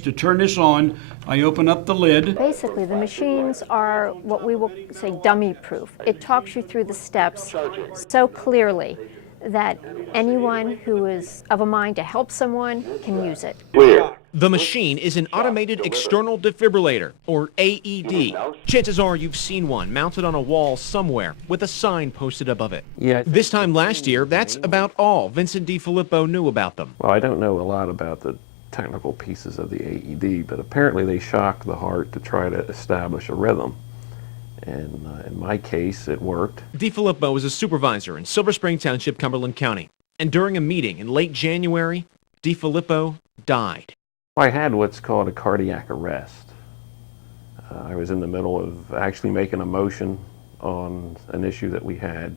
To turn this on, I open up the lid. Basically, the machines are what we will say dummy-proof. It talks you through the steps so clearly that anyone who is of a mind to help someone can use it. The machine is an automated external defibrillator, or AED. Chances are you've seen one mounted on a wall somewhere with a sign posted above it. Yeah. This time last year, that's about all Vincent DiFilippo knew about them. Well, I don't know a lot about the technical pieces of the AED, but apparently they shock the heart to try to establish a rhythm. And in my case, it worked. DiFilippo was a supervisor in Silver Spring Township, Cumberland County. And during a meeting in late January, DiFilippo died. I had what's called a cardiac arrest. I was in the middle of actually making a motion on an issue that we had,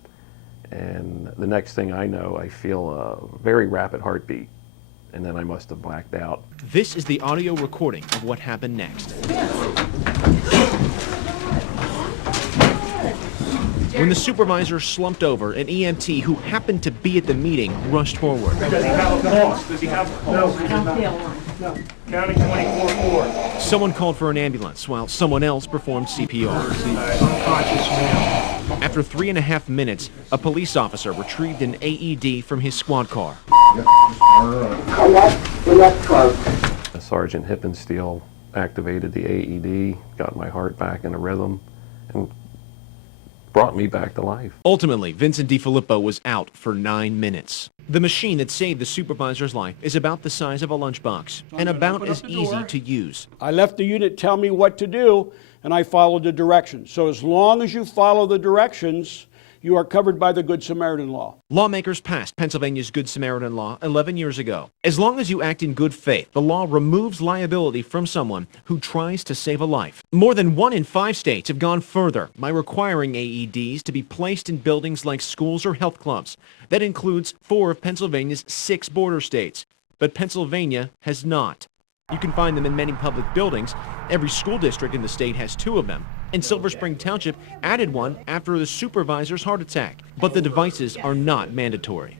and the next thing I know, I feel a very rapid heartbeat, and then I must have blacked out. This is the audio recording of what happened next. When the supervisor slumped over, an EMT who happened to be at the meeting rushed forward. Does he have a pulse? Does he have a pulse? No. Counting 24-4. Someone called for an ambulance while someone else performed CPR. Unconscious now. After 3.5 minutes, a police officer retrieved an AED from his squad car. Sergeant Hippensteel activated the AED, got my heart back in a rhythm, and brought me back to life. Ultimately, Vincent DiFilippo was out for 9 minutes. The machine that saved the supervisor's life is about the size of a lunchbox and about as easy to use. I left the unit tell me what to do, and I followed the directions. So as long as you follow the directions, you are covered by the Good Samaritan law. Lawmakers passed Pennsylvania's Good Samaritan law 11 years ago. As long as you act in good faith, the law removes liability from someone who tries to save a life. More than 1 in 5 states have gone further by requiring AEDs to be placed in buildings like schools or health clubs. That includes 4 of Pennsylvania's 6 border states. But Pennsylvania has not. You can find them in many public buildings. Every school district in the state has 2 of them. And Silver Spring Township added one after the supervisor's heart attack. But the devices are not mandatory.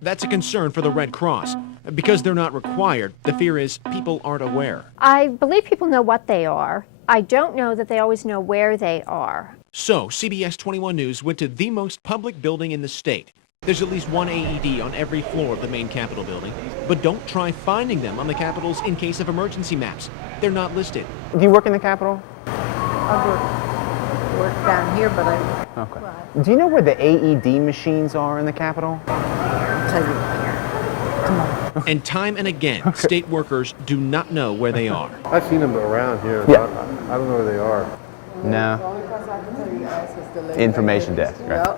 That's a concern for the Red Cross. Because they're not required, the fear is people aren't aware. I believe people know what they are. I don't know that they always know where they are. So, CBS 21 News went to the most public building in the state. There's at least one AED on every floor of the main Capitol building. But don't try finding them on the Capitol's in case of emergency maps. They're not listed. Do you work in the Capitol? I work down here, but I Okay. Do you know where the AED machines are in the Capitol? I'll tell you here. Come on. And time and again, state workers do not know where they are. I've seen them around here. Yeah. I don't know where they are. No. Information desk, right?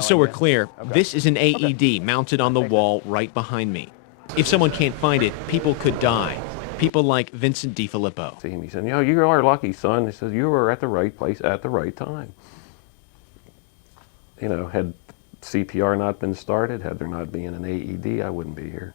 So we're clear, this is an AED mounted on the wall right behind me. If someone can't find it, people could die. People like Vincent DiFilippo. He said, you are lucky, son. He says, you were at the right place at the right time. Had CPR not been started, had there not been an AED, I wouldn't be here.